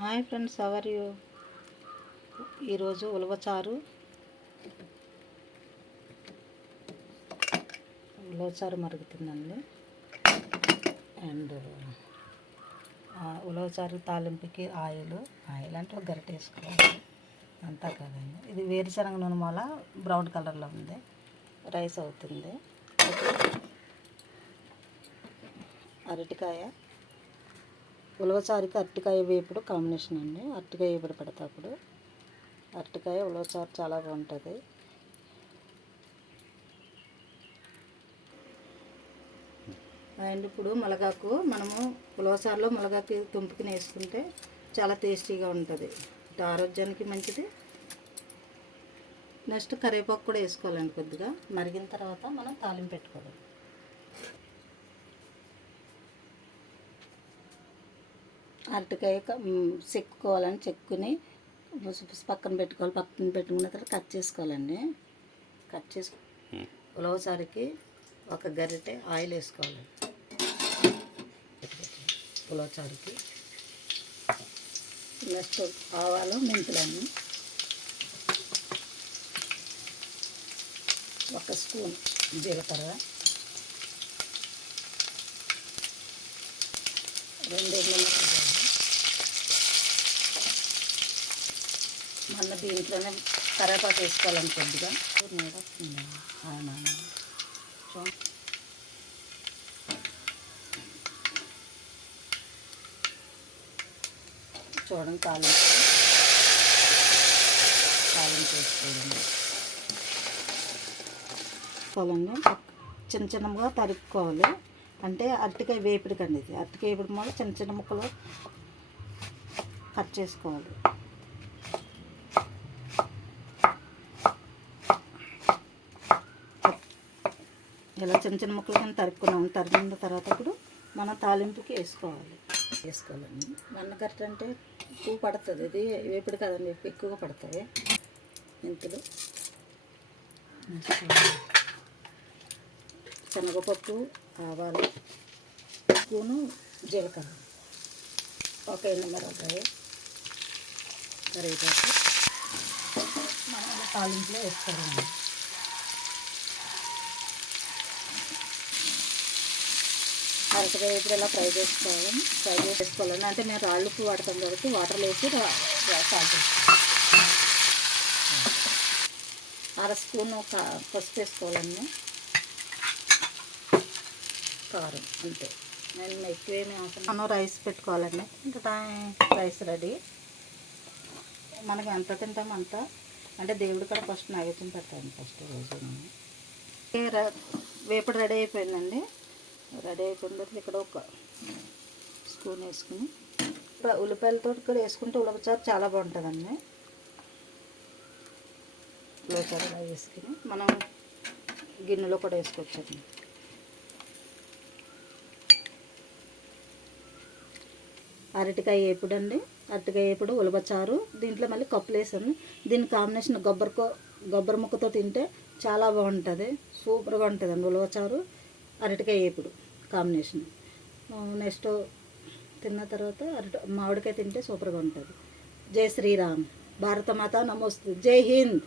Hi friends, hour you. ఈరోజు ఉలవచారు మరుగుతుందండి. And ulavacharu తాలింపుకి oil అంటే ఒక గరిటె వేసుకోవాలి, అంతా కదండి. ఇది వేరుశనగ నూనె మూల బ్రౌన్ కలర్లో ఉంది. రైస్ అవుతుంది. అరటికాయ, ఉలవచారుకి అరటికాయ వేపుడు కాంబినేషన్ అండి. అరటికాయ వేపుడు పెడతాప్పుడు అరటికాయ ఉలవచారు చాలా బాగుంటుంది. అండ్ ఇప్పుడు మునగాకు, మనము ఉలవచారులో మునగాకు తుంపుకుని వేసుకుంటే చాలా టేస్టీగా ఉంటుంది. ఆరోగ్యానికి మంచిది. నెక్స్ట్ కరివేపాకు కూడా వేసుకోవాలండి. కొద్దిగా మరిగిన తర్వాత మనం తాలింపు పెట్టుకోవాలి. అరటికాయ చెక్కుకోవాలని చెక్కుని పక్కన పెట్టుకోవాలి. పక్కన పెట్టుకున్న తర్వాత కట్ చేసుకోవాలండి. కట్ చేసి ఉలవచారుకి ఒక గరిటె ఆయిల్ వేసుకోవాలి. ఉలవచారుకి నెక్స్ట్ ఆవాలు, మెంతులన్నీ, ఒక స్పూన్ జీలకర్ర, 2 మళ్ళీ దీంట్లోనే కరివేపాకు వేసుకోవాలని కొద్దిగా. చూడండి, తాలింపు వేసుకోవాలండి. చిన్న చిన్నగా తరుక్కోవాలి. అంటే అరటికాయ వేపుడు కండి. ఇది అరటికాయ వేపుడు మళ్ళీ చిన్న చిన్న ముక్కలు కట్ చేసుకోవాలి. ఇలా చిన్న చిన్న ముక్కలు కానీ తరిగిన తర్వాత ఇప్పుడు మనం తాలింపుకి వేసుకోవాలండి. మన్నగట్ట అంటే ఎక్కువ పడుతుంది. ఇది వేపుడు కదండి, ఎక్కువగా పడుతుంది. మెంతులు, శనగపప్పు, ఆవాలు, స్పూను జీలకర్ర, ఒక ఎండుమిరపకాయ, కరివేపాకు మనం తాలింపులో వేసుకోవాలండి. అరటికాయ ఇప్పుడు ఇలా ఫ్రై చేసుకోవాలండి. అంటే మేము రాళ్ళు ఉప్పు వాడతాం కాబట్టి వాటర్లో వేసి సాల్ట్ వేసుకోవాలి. 1/2 స్పూను పసుపు వేసుకోవాలండి. కారం అంతే. నేను ఎక్కువేమీ అవసరం. మనం రైస్ పెట్టుకోవాలండి. ఇంకా రైస్ రెడీ. మనకి ఎంత తింటాం అంత. అంటే దేవుడు కూడా ఫస్ట్ నైవేద్యం పెడతాను ఫస్ట్ రోజు. వేపుడు రెడీ అయిపోయిందండి. రెడీ అయిపోయిన తర్వాత ఇక్కడ ఒక స్పూన్ వేసుకుని ఉల్లిపాయలతో కూడా వేసుకుంటే ఉలవచారు చాలా బాగుంటుందండి. ఉలవచారు వేసుకుని మనం గిన్నెలో కూడా వేసుకోవచ్చండి. అరటికాయ వేపుడు అండి. అరటికాయ వేపుడు, ఉలవచారు. దీంట్లో మళ్ళీ కప్పులు వేసాను. దీని కాంబినేషన్ కొబ్బరి ముక్కతో తింటే చాలా బాగుంటుంది. సూపర్గా ఉంటుందండి ఉలవచారు, అరటికాయ వేపుడు కాంబినేషన్. నెక్స్ట్ తిన్న తర్వాత మామిడికాయ తింటే సూపర్గా ఉంటుంది. జై శ్రీరామ్. భారతమాత నమోస్తు. జై హింద్.